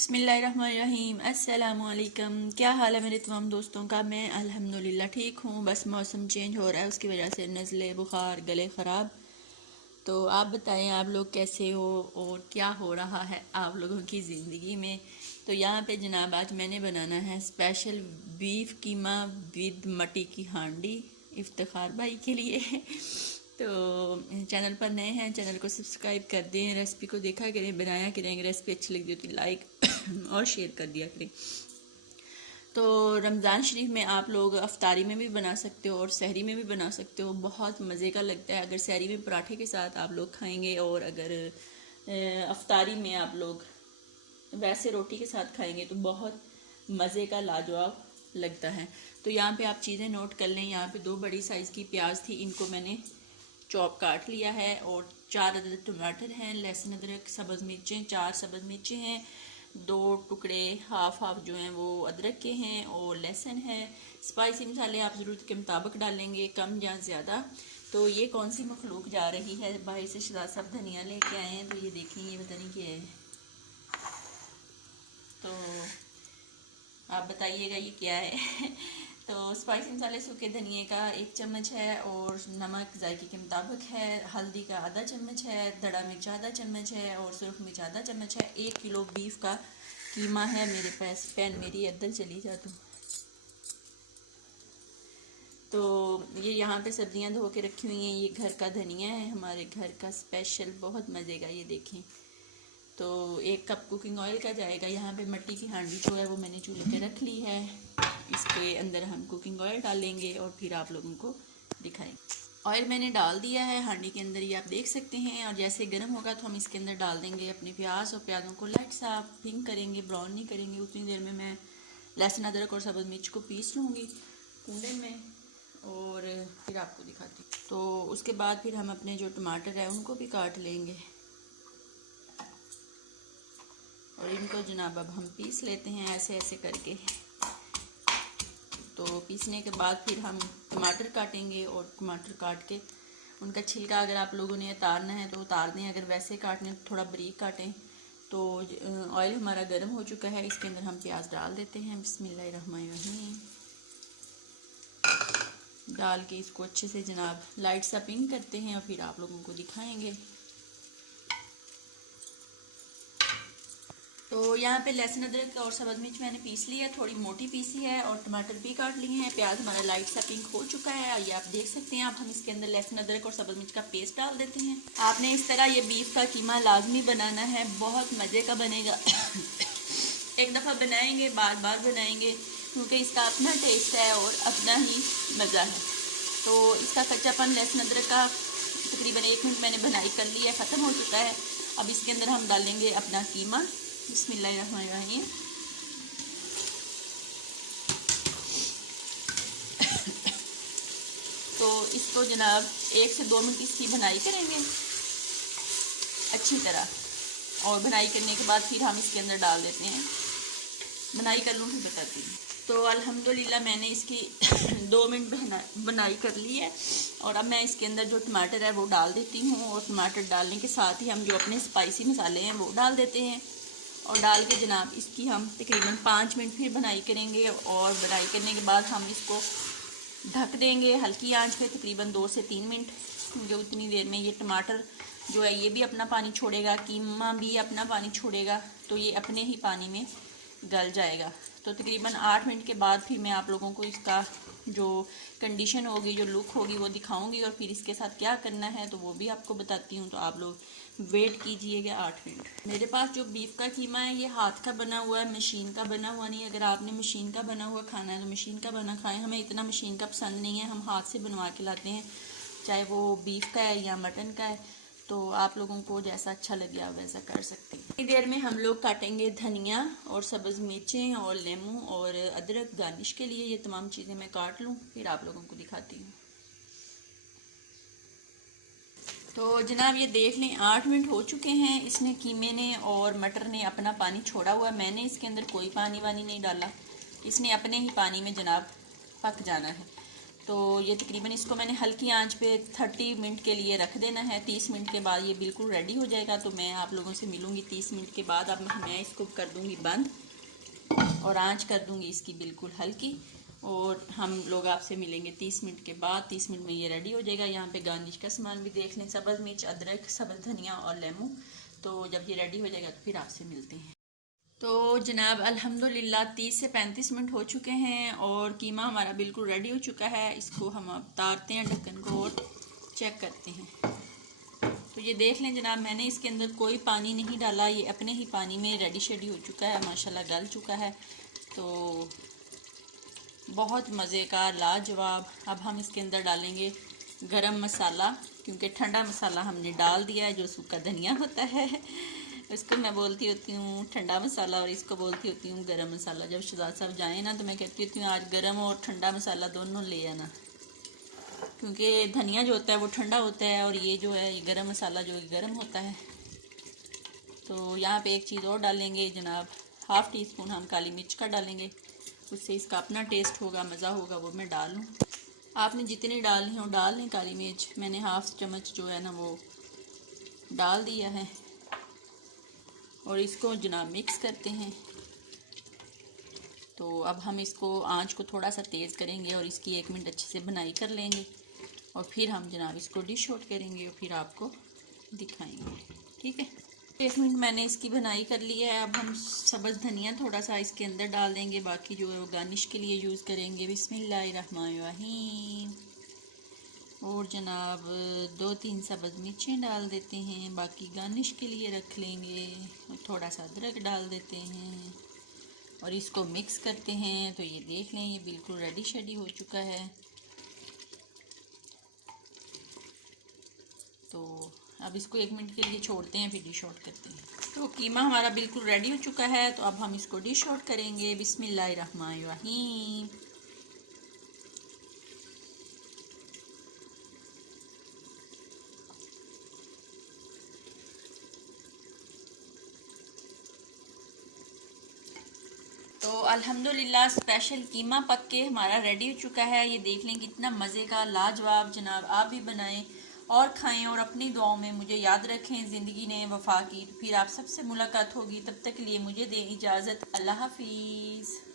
बिस्मिल्लाहिर्रहमानिर्रहीम। अस्सलामुअलैकुम। क्या हाल है मेरे तमाम दोस्तों का। मैं अल्हम्दुलिल्लाह ठीक हूँ। बस मौसम चेंज हो रहा है, उसकी वजह से नज़ले, बुखार, गले ख़राब। तो आप बताएं, आप लोग कैसे हो और क्या हो रहा है आप लोगों की ज़िंदगी में। तो यहाँ पे जनाब आज मैंने बनाना है स्पेशल बीफ कीमा विद मटी की हांडी इफ्तिखार भाई के लिए। तो चैनल पर नए हैं, चैनल को सब्सक्राइब कर दें, रेसिपी को देखा करें, बनाया करें। रेसिपी अच्छी लगी होती लाइक और शेयर कर दिया करें। तो रमज़ान शरीफ में आप लोग अफ्तारी में भी बना सकते हो और सहरी में भी बना सकते हो। बहुत मज़े का लगता है। अगर सहरी में पराठे के साथ आप लोग खाएंगे और अगर अफ्तारी में आप लोग वैसे रोटी के साथ खाएंगे तो बहुत मज़े का लाजवाब लगता है। तो यहाँ पे आप चीज़ें नोट कर लें। यहाँ पे 2 बड़ी साइज़ की प्याज थी, इनको मैंने चॉप काट लिया है। और 4 अदद टमाटर हैं, लहसुन अदरक, सब्ज़ मिर्चें 4 सब्ज़ मिर्चें हैं, 2 टुकड़े हाफ जो हैं वो अदरक के हैं और लहसुन है। स्पाइसी मसाले आप ज़रूरत के मुताबिक डालेंगे, कम या ज़्यादा। तो ये कौन सी मखलूक जा रही है, बाहर से शहजाद साहब धनिया लेके आए हैं। तो ये देखें, ये पता नहीं क्या है। तो आप बताइएगा ये क्या है। तो स्पाइसी मसाले सूखे धनिए का 1 चम्मच है और नमक जायके के मुताबिक है। हल्दी का आधा चम्मच है, दड़ा मिर्च आधा चम्मच है और सुरख मिर्च आधा चम्मच है। 1 किलो बीफ का कीमा है मेरे पास। पैन मेरी इधर चली जा तो ये यहाँ पे सब्जियाँ धो के रखी हुई हैं। ये घर का धनिया है, हमारे घर का स्पेशल, बहुत मज़े का। ये देखें, तो 1 कप कुकिंग ऑयल का जाएगा। यहाँ पे मट्टी की हांडी जो है वो मैंने चूल्हे पे रख ली है। इसके अंदर हम कुकिंग ऑयल डालेंगे और फिर आप लोगों को दिखाएंगे। ऑयल मैंने डाल दिया है हांडी के अंदर, ये आप देख सकते हैं। और जैसे गर्म होगा तो हम इसके अंदर डाल देंगे अपने प्याज और प्याज़ों को लाइट सा पिंक करेंगे, ब्राउन नहीं करेंगे। उतनी देर में मैं लहसुन अदरक और सब्ज़ मिर्च को पीस लूँगी कूड़े में और फिर आपको दिखाती हूँ। तो उसके बाद फिर हम अपने जो टमाटर है उनको भी काट लेंगे और इनको जनाब अब हम पीस लेते हैं ऐसे ऐसे करके। तो पीसने के बाद फिर हम टमाटर काटेंगे और टमाटर काट के उनका छिलका अगर आप लोगों ने उतारना है तो उतार दें, अगर वैसे काटने तो थोड़ा बारीक काटें। तो ऑयल हमारा गर्म हो चुका है, इसके अंदर हम प्याज डाल देते हैं। बिस्मिल्लाहिर्रहमानिर्रहीम। डाल के इसको अच्छे से जनाब लाइट सा पिंक करते हैं और फिर आप लोगों को दिखाएंगे। तो यहाँ पे लहसुन अदरक और सब्ज़ मिर्च मैंने पीस ली है, थोड़ी मोटी पीसी है और टमाटर भी काट लिए हैं। प्याज हमारा लाइट सा पिंक हो चुका है, ये आप देख सकते हैं। आप हम इसके अंदर लहसुन अदरक और सब्ज़ मिर्च का पेस्ट डाल देते हैं। आपने इस तरह ये बीफ का कीमा लाजमी बनाना है, बहुत मज़े का बनेगा। एक दफ़ा बनाएंगे बार बार बनाएंगे, क्योंकि इसका अपना टेस्ट है और अपना ही मज़ा है। तो इसका कच्चापन लहसुन अदरक का तकरीबन 1 मिनट मैंने बनाई कर ली है, ख़त्म हो चुका है। अब इसके अंदर हम डालेंगे अपना कीमा। बिस्मिल्लाहिर्रहमानिर्रहीम। तो इसको जनाब 1 से 2 मिनट इसकी भुनाई करेंगे अच्छी तरह। और भुनाई करने के बाद फिर हम इसके अंदर डाल देते हैं। भुनाई कर लूँ फिर बताती हूँ। तो अल्हम्दुलिल्लाह मैंने इसकी 2 मिनट बनाई कर ली है और अब मैं इसके अंदर जो टमाटर है वो डाल देती हूँ। और टमाटर डालने के साथ ही हम जो अपने स्पाइसी मसाले हैं वो डाल देते हैं और डाल के जनाब इसकी हम तकरीबन 5 मिनट फिर बनाई करेंगे। और बनाई करने के बाद हम इसको ढक देंगे हल्की आंच पे तकरीबन 2 से 3 मिनट, क्योंकि उतनी देर में ये टमाटर जो है ये भी अपना पानी छोड़ेगा, कीमा भी अपना पानी छोड़ेगा, तो ये अपने ही पानी में गल जाएगा। तो तकरीबन 8 मिनट के बाद फिर मैं आप लोगों को इसका जो कंडीशन होगी, जो लुक होगी वो दिखाऊंगी और फिर इसके साथ क्या करना है तो वो भी आपको बताती हूँ। तो आप लोग वेट कीजिएगा 8 मिनट। मेरे पास जो बीफ का कीमा है ये हाथ का बना हुआ है, मशीन का बना हुआ नहीं। अगर आपने मशीन का बना हुआ खाना है तो मशीन का बना खाएं। हमें इतना मशीन का पसंद नहीं है, हम हाथ से बनवा के लाते हैं, चाहे वो बीफ का है या मटन का है। तो आप लोगों को जैसा अच्छा लगे आप वैसा कर सकते हैं। इतनी देर में हम लोग काटेंगे धनिया और सब्ज़ मिर्चें और लेमू और अदरक गार्निश के लिए। ये तमाम चीज़ें मैं काट लूँ फिर आप लोगों को दिखाती हूँ। तो जनाब ये देख लें 8 मिनट हो चुके हैं। इसने कीमे ने और मटर ने अपना पानी छोड़ा हुआ है। मैंने इसके अंदर कोई पानी वानी नहीं डाला, इसने अपने ही पानी में जनाब पक जाना है। तो ये तकरीबन इसको मैंने हल्की आंच पे 30 मिनट के लिए रख देना है। 30 मिनट के बाद ये बिल्कुल रेडी हो जाएगा। तो मैं आप लोगों से मिलूँगी 30 मिनट के बाद। अब मैं इसको कर दूँगी बंद और आंच कर दूँगी इसकी बिल्कुल हल्की, और हम लोग आपसे मिलेंगे 30 मिनट के बाद। 30 मिनट में ये रेडी हो जाएगा। यहाँ पे गार्निश का सामान भी देख लें, सब्ज़ मिर्च, अदरक, सब्ज़ धनिया और लेमू। तो जब ये रेडी हो जाएगा तो फिर आपसे मिलते हैं। तो जनाब अल्हम्दुलिल्लाह 30 से 35 मिनट हो चुके हैं और कीमा हमारा बिल्कुल रेडी हो चुका है। इसको हम अब उतारते हैं ढक्कन को और चेक करते हैं। तो ये देख लें जनाब, मैंने इसके अंदर कोई पानी नहीं डाला, ये अपने ही पानी में रेडी शेडी हो चुका है, माशाल्लाह गल चुका है। तो बहुत मज़े का लाजवाब। अब हम इसके अंदर डालेंगे गरम मसाला, क्योंकि ठंडा मसाला हमने डाल दिया है, जो सूखा धनिया होता है उसको मैं बोलती होती हूँ ठंडा मसाला और इसको बोलती होती हूँ गरम मसाला। जब शहजाद साहब जाएँ ना तो मैं कहती होती हूँ आज गरम और ठंडा मसाला दोनों ले आना, क्योंकि धनिया जो होता है वो ठंडा होता है और ये जो है ये गरम मसाला जो है गरम होता है। तो यहाँ पे एक चीज़ और डालेंगे जनाब, हाफ़ टी स्पून हम काली मिर्च का डालेंगे, उससे इसका अपना टेस्ट होगा, मज़ा होगा, वो मैं डाल लूँ। आपने जितनी डालनी हो डाल लें काली मिर्च, मैंने हाफ़ चम्मच जो है ना वो डाल दिया है। और इसको जनाब मिक्स करते हैं। तो अब हम इसको आंच को थोड़ा सा तेज़ करेंगे और इसकी 1 मिनट अच्छे से भुनाई कर लेंगे और फिर हम जनाब इसको डिश आउट करेंगे और फिर आपको दिखाएंगे, ठीक है। 1 मिनट मैंने इसकी भुनाई कर ली है। अब हम सब्ज़ धनिया थोड़ा सा इसके अंदर डाल देंगे, बाकी जो है वो गार्निश के लिए यूज़ करेंगे। बिस्मिल्लाहिर्रहमानिर्रहीम। और जनाब 2-3 सब्ज़ मिर्चें डाल देते हैं, बाकी गार्निश के लिए रख लेंगे। और थोड़ा सा अदरक डाल देते हैं और इसको मिक्स करते हैं। तो ये देख लें, ये बिल्कुल रेडी शेडी हो चुका है। तो अब इसको 1 मिनट के लिए छोड़ते हैं, फिर डिश आउट करते हैं। तो कीमा हमारा बिल्कुल रेडी हो चुका है। तो अब हम इसको डिश आउट करेंगे। बिस्मिल्लाहिर्रहमानिर्रहीम। तो अल्हम्दुलिल्लाह स्पेशल कीमा पक के हमारा रेडी हो चुका है। ये देख लें कितना मज़े का, लाजवाब। जनाब आप भी बनाएं और खाएं और अपनी दुआओं में मुझे याद रखें। ज़िंदगी ने वफा की। फिर आप सबसे मुलाकात होगी, तब तक के लिए मुझे दें इजाज़त। अल्लाह हाफिज़।